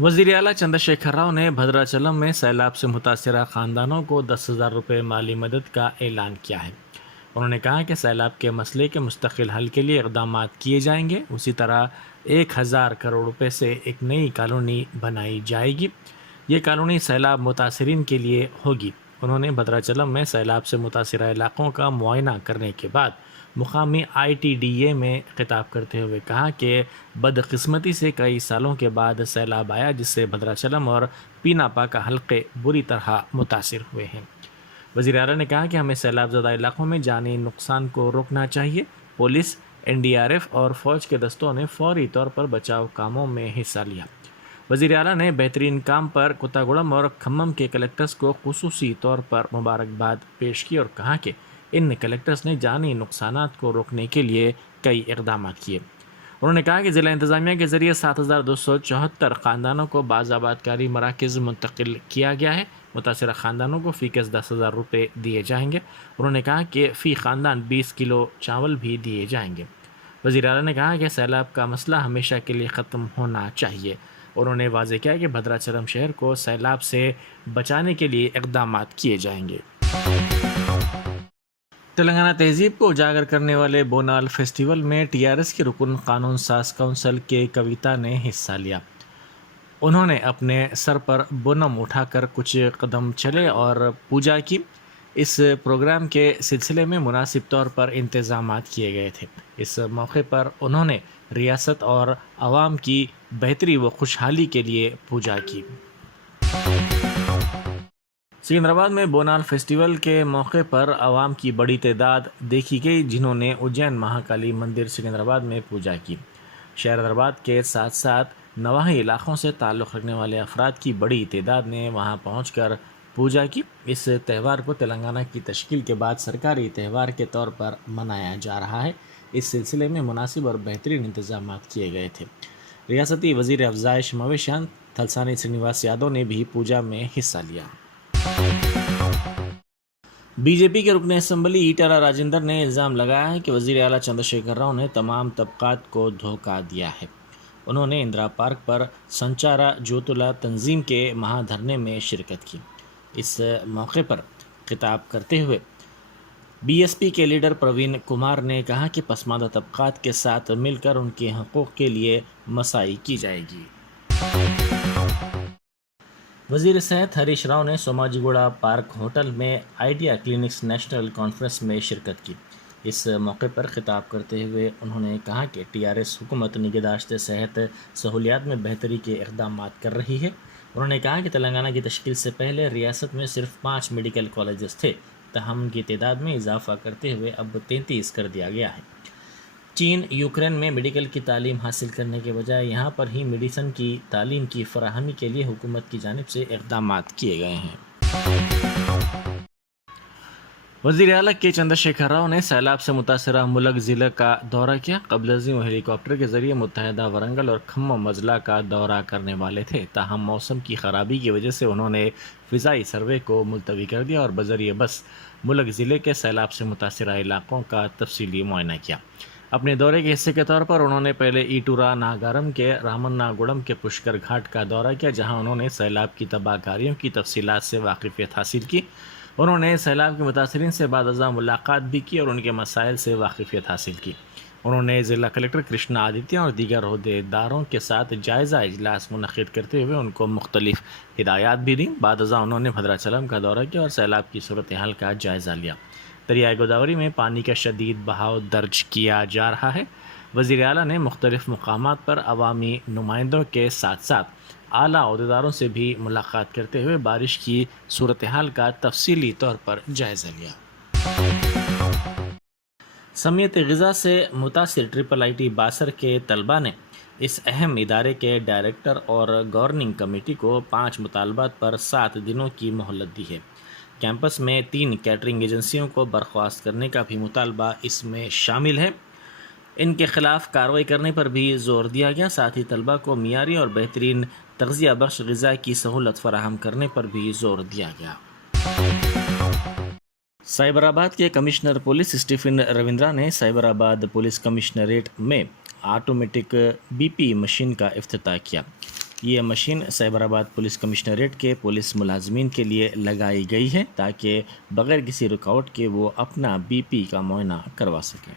वज़ीर आला चंद्रशेखर राव ने भद्राचलम में सैलाब से मुतासरा ख़ानदानों को 10,000 रुपये माली मदद का ऐलान किया है। उन्होंने कहा कि सैलाब के मसले के मुस्तकिल हल के लिए इक़दाम किए जाएंगे। उसी तरह 1,000 करोड़ रुपये से एक नई कॉलोनी बनाई जाएगी। ये कॉलोनी सैलाब मुतासरीन के लिए होगी। उन्होंने भद्राचलम में सैलाब से मुतासरा इलाक़ों का मुआयना करने के बाद मुकामी ITDA में खिताब करते हुए कहा कि बदकिस्मती से कई सालों के बाद सैलाब आया, जिससे भद्राचलम और पीनापा का हल्के बुरी तरह मुतासिर हुए हैं। वज़ीर आला ने कहा कि हमें सैलाब ज़दा इलाक़ों में जानी नुकसान को रोकना चाहिए। पुलिस, NDRF और फ़ौज के दस्तों ने फौरी तौर पर बचाव कामों में हिस्सा लिया। वज़ीर आला ने बेहतरीन काम पर कुत्तागुड़म और खम्मम के कलेक्टर्स को खुसूसी तौर पर मुबारकबाद पेश की और कहा कि इन कलेक्टर्स ने जानी नुकसानात को रोकने के लिए कई इक़दाम किए। उन्होंने कहा कि ज़िला इंतज़ामिया के ज़रिए 7,274 ख़ानदानों को बाज़ाबादकारी मराकज़ मुंतकिल किया गया है। मुतासरा ख़ानदानों को फ़ी केस 10,000 रुपये दिए जाएंगे। उन्होंने कहा कि फ़ी ख़ानदान 20 किलो चावल भी दिए जाएंगे। वज़ीर आला ने कहा कि सैलाब का मसला हमेशा के लिए ख़त्म होना चाहिए। उन्होंने वाज़ेह किया कि भद्राचलम शहर को सैलाब से बचाने के लिए इक़दाम किए जाएंगे। तेलंगाना तहजीब को उजागर करने वाले बोनाल फेस्टिवल में TRS के रुकन कानून साज काउंसिल के कविता ने हिस्सा लिया। उन्होंने अपने सर पर बोनम उठाकर कुछ कदम चले और पूजा की। इस प्रोग्राम के सिलसिले में मुनासिब तौर पर इंतज़ामात किए गए थे। इस मौके पर उन्होंने रियासत और आवाम की बेहतरी व खुशहाली के लिए पूजा की। सिकंदराबाद में बोनाल फेस्टिवल के मौके पर आवाम की बड़ी तादाद देखी गई, जिन्होंने उज्जैन महाकाली मंदिर सिकंदराबाद में पूजा की। शहर हैदराबाद के साथ साथ नवाही इलाक़ों से ताल्लुक़ रखने वाले अफराद की बड़ी तादाद ने वहां पहुंचकर पूजा की। इस त्यौहार को तेलंगाना की तश्कील के बाद सरकारी त्यौहार के तौर पर मनाया जा रहा है। इस सिलसिले में मुनासिब और बेहतरीन इंतजाम किए गए थे। रियासती वज़ीर अफ़ज़ाइश मवेशियान थलसानी श्रीनिवास यादव ने भी पूजा में हिस्सा लिया। BJP के रुकन असम्बली ईटाला राजेंद्र ने इल्ज़ाम लगाया है कि वज़ीर आला चंद्रशेखर राव ने तमाम तबक़ात को धोखा दिया है। उन्होंने इंदिरा पार्क पर संचारा ज्योतुला तंजीम के महाधरने में शिरकत की। इस मौके पर खिताब करते हुए BSP के लीडर प्रवीण कुमार ने कहा कि पसमानदा तबक़ात के साथ मिलकर उनके हक़ूक़ के लिए मसाई की जाएगी। वज़ीर सेहत हरीश राव ने सोमाजीगुड़ा पार्क होटल में आइडिया क्लिनिक्स नेशनल कॉन्फ्रेंस में शिरकत की। इस मौके पर खिताब करते हुए उन्होंने कहा कि TRS हुकूमत निगहदाश्त सेहत सहूलियात में बेहतरी के इक़दाम कर रही है। उन्होंने कहा कि तेलंगाना की तश्कील से पहले रियासत में सिर्फ 5 मेडिकल कॉलेजेस थे, तहम उनकी तादाद में इजाफा करते हुए अब 33 कर दिया गया है। चीन यूक्रेन में मेडिकल की तालीम हासिल करने के बजाय यहाँ पर ही मेडिसन की तालीम की फराहमी के लिए हुकूमत की जानिब से इक़दाम किए गए हैं। वज़ीर आला के चंद्रशेखर राव ने सैलाब से मुतासरा मुलक ज़िले का दौरा किया। क़ब्ल वो हेलीकॉप्टर के ज़रिए मुत्तहिदा वरंगल और खम्मम अजला का दौरा करने वाले थे, ताहम मौसम की ख़राबी की वजह से उन्होंने फ़िज़ाई सर्वे को मुलतवी कर दिया और बज़रिए बस मुलक ज़िले के सैलाब से मुतासरा इलाक़ों का तफसीली मुआयना किया। अपने दौरे के हिस्से के तौर पर उन्होंने पहले ईटूरा नागारम के रामन्नागुड़म के पुष्कर घाट का दौरा किया, जहां उन्होंने सैलाब की तबाहकारियों की तफसीलात से वाकिफ़ियत हासिल की। उन्होंने सैलाब के मुतासरीन से बादअज़ा मुलाकात भी की और उनके मसाइल से वाकिफ़ियत हासिल की। उन्होंने ज़िला कलेक्टर कृष्णा आदित्य और दीगर अहदेदारों के साथ जायज़ा इजलास मुनक़िद करते हुए उनको मुख्तलिफ़ हिदायत भी दी। बादअज़ा उन्होंने भद्राचलम का दौरा किया और सैलाब की सूरत हाल का जायज़ा लिया। दरियाए गोदावरी में पानी का शदीद बहाव दर्ज किया जा रहा है। वज़ीर आला ने मुख्तलिफ़ मकामात पर अवामी नुमाइंदों के साथ साथ आला अहदेदारों से भी मुलाकात करते हुए बारिश की सूरत हाल का तफसीली तौर पर जायज़ा लिया। समियत ग़िज़ा से मुतासिर IIIT बासर के तलबा ने इस अहम इदारे के डायरेक्टर और गवर्निंग कमेटी को 5 मुतालबात पर 7 दिनों की मोहलत दी है। कैंपस में 3 कैटरिंग एजेंसियों को बर्खास्त करने का भी मुतालबा इसमें शामिल है। इनके ख़िलाफ़ कार्रवाई करने पर भी ज़ोर दिया गया। साथ ही तलबा को मियारी और बेहतरीन तग़ज़िया बख्श ग़िज़ा की सहूलत फ़राहम करने पर भी ज़ोर दिया गया। साइबराबाद के कमिश्नर पुलिस स्टीफन रविंद्रा ने साइबराबाद पुलिस कमिश्नरेट में ऑटोमेटिक BP मशीन का इफ्तिताह किया। یہ مشین سائبرآباد پولیس کمشنریٹ کے پولیس ملازمین کے لیے لگائی گئی ہے تاکہ بغیر کسی رکاوٹ کے وہ اپنا بی پی کا معائنہ کروا سکیں۔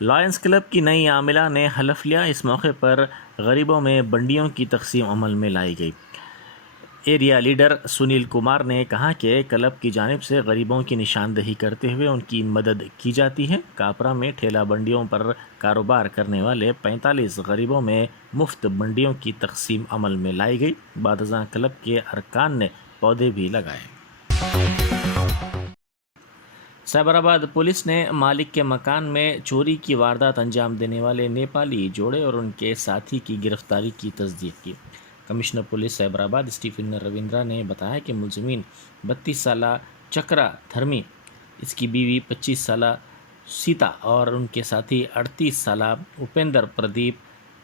لائنز کلب کی نئی عاملہ نے حلف لیا، اس موقع پر غریبوں میں بنڈیوں کی تقسیم عمل میں لائی گئی۔ ایریا لیڈر سنیل کمار نے کہا کہ کلب کی جانب سے غریبوں کی نشاندہی کرتے ہوئے ان کی مدد کی جاتی ہے۔ کاپرا میں ٹھیلا بنڈیوں پر کاروبار کرنے والے 45 غریبوں میں مفت بنڈیوں کی تقسیم عمل میں لائی گئی۔ بعد ازاں کلب کے ارکان نے پودے بھی لگائے۔ سائبرآباد پولیس نے مالک کے مکان میں چوری کی واردات انجام دینے والے نیپالی جوڑے اور ان کے ساتھی کی گرفتاری کی تصدیق کی۔ کمشنر پولیس سائبرآباد اسٹیفن رویندرا نے بتایا کہ ملزمین 32 سالہ چکرا دھرمی، اس کی بیوی 25 سالہ سیتا اور ان کے ساتھی 38 سالہ اپیندر پردیپ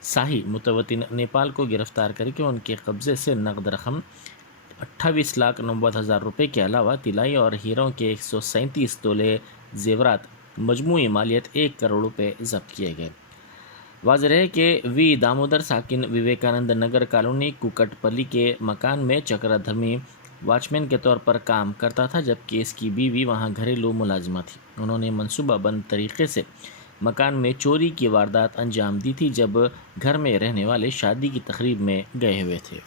ساہی متوطن نیپال کو گرفتار کر کے ان کے قبضے سے نقد رقم 28,90,000 روپے کے علاوہ طلائی اور ہیروں کے 137 تولے زیورات مجموعی مالیت 1 کروڑ روپے ضبط کیے گئے۔ واضح ہے کہ وی دامودر ساکن وویکانند نگر کالونی کوکٹ پلی کے مکان میں چکرا دھرمی واچ مین کے طور پر کام کرتا تھا، جبکہ اس کی بیوی وہاں گھریلو ملازمہ تھی۔ انہوں نے منصوبہ بند طریقے سے مکان میں چوری کی واردات انجام دی تھی جب گھر میں رہنے والے شادی کی تقریب میں گئے ہوئے تھے۔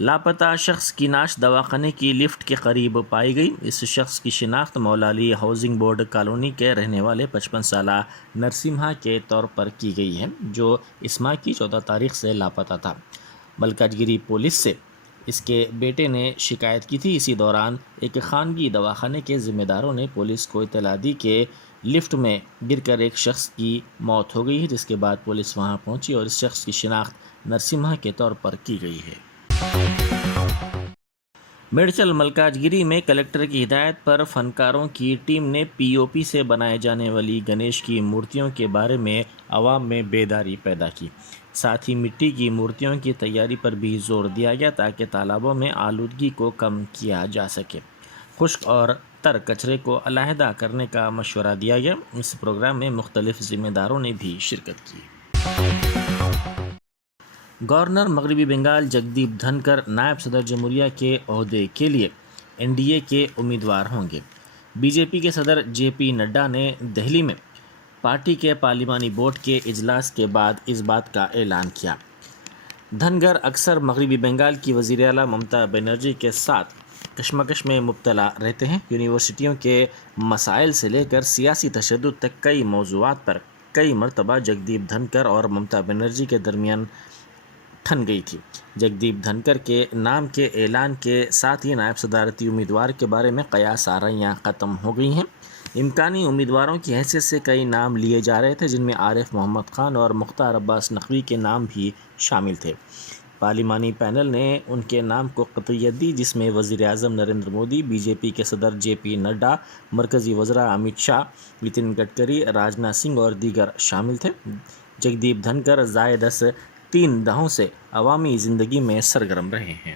لاپتہ شخص کی نعش دواخانے کی لفٹ کے قریب پائی گئی۔ اس شخص کی شناخت مولالی ہاؤسنگ بورڈ کالونی کے رہنے والے 55 سالہ نرسمہا کے طور پر کی گئی ہے، جو اس ماہ کی 14 تاریخ سے لاپتہ تھا۔ ملکاج گیری پولیس سے اس کے بیٹے نے شکایت کی تھی۔ اسی دوران ایک خانگی دواخانے کے ذمہ داروں نے پولیس کو اطلاع دی کہ لفٹ میں گر کر ایک شخص کی موت ہو گئی ہے، جس کے بعد پولیس وہاں پہنچی اور اس شخص کی شناخت نرسمہا کے طور پر کی گئی ہے۔ میڈچل ملکاج گیری میں کلکٹر کی ہدایت پر فنکاروں کی ٹیم نے پی او پی سے بنائے جانے والی گنیش کی مورتیوں کے بارے میں عوام میں بیداری پیدا کی۔ ساتھ ہی مٹی کی مورتیوں کی تیاری پر بھی زور دیا گیا تاکہ تالابوں میں آلودگی کو کم کیا جا سکے۔ خشک اور تر کچرے کو علیحدہ کرنے کا مشورہ دیا گیا۔ اس پروگرام میں مختلف ذمہ داروں نے بھی شرکت کی۔ گورنر مغربی بنگال جگدیپ دھنکر نائب صدر جمہوریہ کے عہدے کے لیے این ڈی اے کے امیدوار ہوں گے۔ بی جے پی کے صدر جے پی نڈا نے دہلی میں پارٹی کے پارلیمانی بورڈ کے اجلاس کے بعد اس بات کا اعلان کیا۔ دھنکر اکثر مغربی بنگال کی وزیر اعلیٰ ممتا بنرجی کے ساتھ کشمکش میں مبتلا رہتے ہیں۔ یونیورسٹیوں کے مسائل سے لے کر سیاسی تشدد تک کئی موضوعات پر کئی مرتبہ جگدیپ دھنکر اور ممتا بنرجی کے درمیان ٹھن گئی تھی۔ جگدیپ دھنکر کے نام کے اعلان کے ساتھ ہی نائب صدارتی امیدوار کے بارے میں قیاس آرائیاں ختم ہو گئی ہیں۔ امکانی امیدواروں کی حیثیت سے کئی نام لیے جا رہے تھے، جن میں عارف محمد خان اور مختار عباس نقوی کے نام بھی شامل تھے۔ پارلیمانی پینل نے ان کے نام کو قطعیت دی، جس میں وزیر اعظم نریندر مودی، بی جے پی کے صدر جے پی نڈا، مرکزی وزراء امت شاہ، نتن گڈکری، راجناتھ سنگھ اور دیگر شامل تھے۔ جگدیپ دھنکر زائد از 3 دہوں سے عوامی زندگی میں سرگرم رہے ہیں۔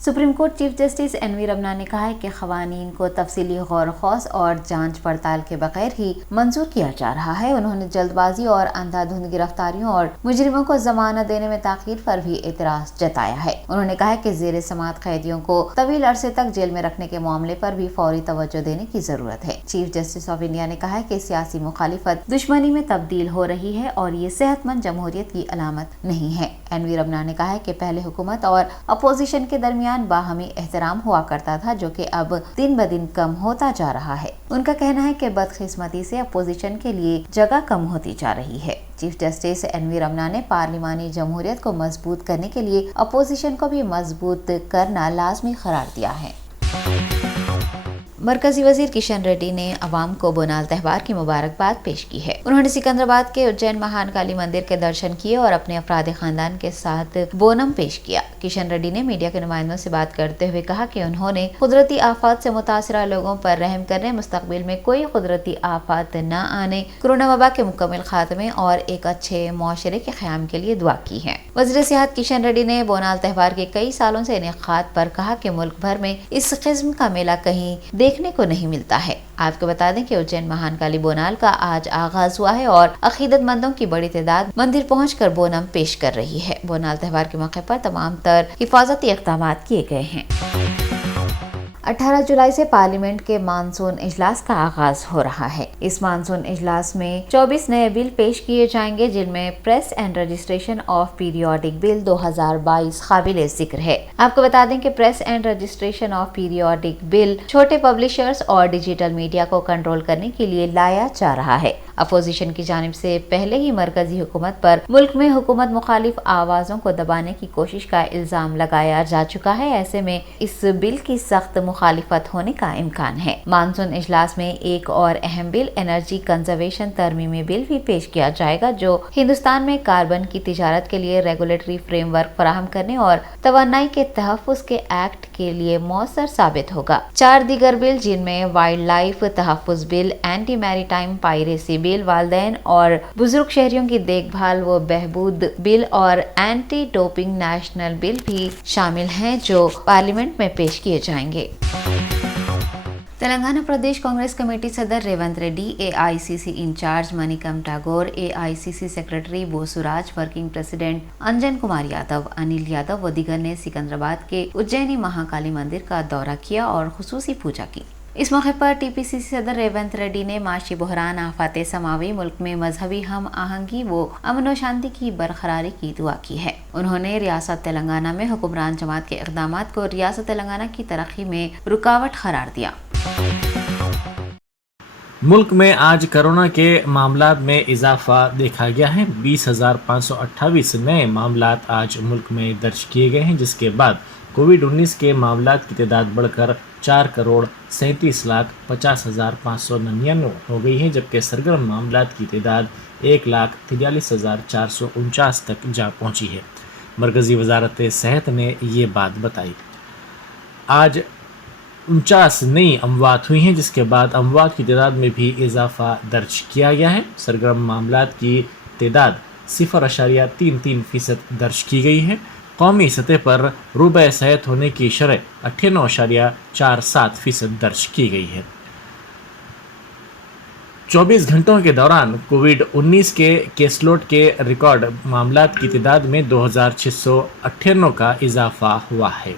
Supreme Court chief justice N V Ramana نے کہا ہے کہ قوانین کو تفصیلی غور و خوض اور جانچ پڑتال کے بغیر ہی منظور کیا جا رہا ہے۔ انہوں نے جلد بازی اور اندھا دھند گرفتاریوں اور مجرموں کو ضمانت دینے میں تاخیر پر بھی اعتراض جتایا ہے۔ انہوں نے کہا کہ زیر سماعت قیدیوں کو طویل عرصے تک جیل میں رکھنے کے معاملے پر بھی فوری توجہ دینے کی ضرورت ہے۔ چیف جسٹس آف انڈیا نے کہا ہے کہ سیاسی مخالفت دشمنی میں تبدیل ہو رہی ہے اور یہ صحت مند جمہوریت کی علامت نہیں ہے۔ این وی رمنا نے کہا ہے کہ پہلے حکومت اور اپوزیشن کے درمیان باہمی احترام ہوا کرتا تھا، جو کہ اب دن بدن کم ہوتا جا رہا ہے۔ ان کا کہنا ہے کہ بدقسمتی سے اپوزیشن کے لیے جگہ کم ہوتی جا رہی ہے۔ Chief justice N V Ramana نے پارلیمانی جمہوریت کو مضبوط کرنے کے لیے اپوزیشن کو بھی مضبوط کرنا لازمی قرار دیا ہے۔ مرکزی وزیر کشن ریڈی نے عوام کو بونال تہوار کی مبارکباد پیش کی ہے۔ انہوں نے سکندرآباد کے اجین مہان کالی مندر کے درشن کیے اور اپنے افراد خاندان کے ساتھ بونم پیش کیا۔ کشن ریڈی نے میڈیا کے نمائندوں سے بات کرتے ہوئے کہا کہ انہوں نے قدرتی آفات سے متاثرہ لوگوں پر رحم کرنے، مستقبل میں کوئی قدرتی آفات نہ آنے، کورونا وبا کے مکمل خاتمے اور ایک اچھے معاشرے کے قیام کے لیے دعا کی ہے۔ وزیر صحت کشن ریڈی نے بونال تہوار کے کئی سالوں سے انعقاد پر کہا کہ ملک بھر میں اس قسم کا میلہ کہیں دیکھنے देखने को नहीं मिलता है। आपको बता दें कि उज्जैन महाकाली बोनाल का आज आगाज हुआ है और अकीदतमंदों की बड़ी तादाद मंदिर पहुंचकर बोनम पेश कर रही है। बोनाल त्योहार के मौके पर तमाम तर हिफाजती इक़दाम किए गए हैं। 18 जुलाई से पार्लियामेंट के मानसून इजलास का आगाज हो रहा है। इस मानसून इजलास में 24 नए बिल पेश किए जाएंगे, जिनमें press and registration of periodic bill 2022 काबिल जिक्र है। आपको बता दें कि press and registration of periodic bill छोटे पब्लिशर्स और डिजिटल मीडिया को कंट्रोल करने के लिए लाया जा रहा है। अपोजिशन की जानिब से पहले ही मरकजी हुकूमत पर मुल्क में हुकूमत मुखालिफ आवाजों को दबाने की कोशिश का इल्जाम लगाया जा चुका है। ऐसे में इस बिल की सख्त मुखालिफत होने का इम्कान है। मानसून इजलास में एक और अहम बिल एनर्जी कंजर्वेशन तरमीमी बिल भी पेश किया जाएगा, जो हिंदुस्तान में कार्बन की तिजारत के लिए रेगुलेटरी फ्रेमवर्क फराहम करने और तवानाई के तहफ्फुज के एक्ट के लिए मौसर साबित होगा। 4 दीगर बिल, जिनमें वाइल्ड लाइफ तहफ्फुज bill, anti maritime piracy bill, वालदैन और बुजुर्ग शहरियों की देखभाल व बहबूद बिल और एंटी डोपिंग नेशनल बिल भी शामिल हैं, जो पार्लियामेंट में पेश किए जाएंगे। तेलंगाना प्रदेश कांग्रेस कमेटी सदर Revanth Reddy, AICC incharge Manickam Tagore, AICC secretary Bosuraj, working president Anjan Kumar Yadav, Anil Yadav व दीगर ने सिकंदराबाद के उज्जैनी महाकाली मंदिर का दौरा किया और खुसूसी पूजा की। इस मौके पर टीपीसीसी सदर रेवंत रेड्डी ने माशी बहरान आफात समावी मुल्क में मजहबी हम आहंगी व अमन व शांति की बरकरारी की दुआ की है। उन्होंने रियासत तेलंगाना में हुक्मरान जमात के इक़दामात को रियासत तेलंगाना की तरक्की में रुकावट करार दिया। मुल्क में आज कोरोना के मामलात में इजाफा देखा गया है। 20,528 नए मामलात आज मुल्क में दर्ज किए गए हैं, जिसके बाद कोविड-19 के मामलात की तादाद बढ़कर 4,37,50,599 हो गई है, जबकि सरगर्म मामलात की तादाद 1,43,449 तक जा पहुंची है। मरकज़ी वजारत सेहत ने ये बात बताई। आज 49 नई अमवात हुई हैं, जिसके बाद अमवात की तादाद में भी इजाफा दर्ज किया गया है। सरगर्म मामलात की तादाद 0.33% दर्ज की गई है। कौमी सतह पर रुबे सेहत होने की शरह 98.47% दर्ज की गई है। 24 घंटों के दौरान कोविड-19 के केसलोड के रिकॉर्ड मामलात की तादाद में 2,698 का इजाफा हुआ है।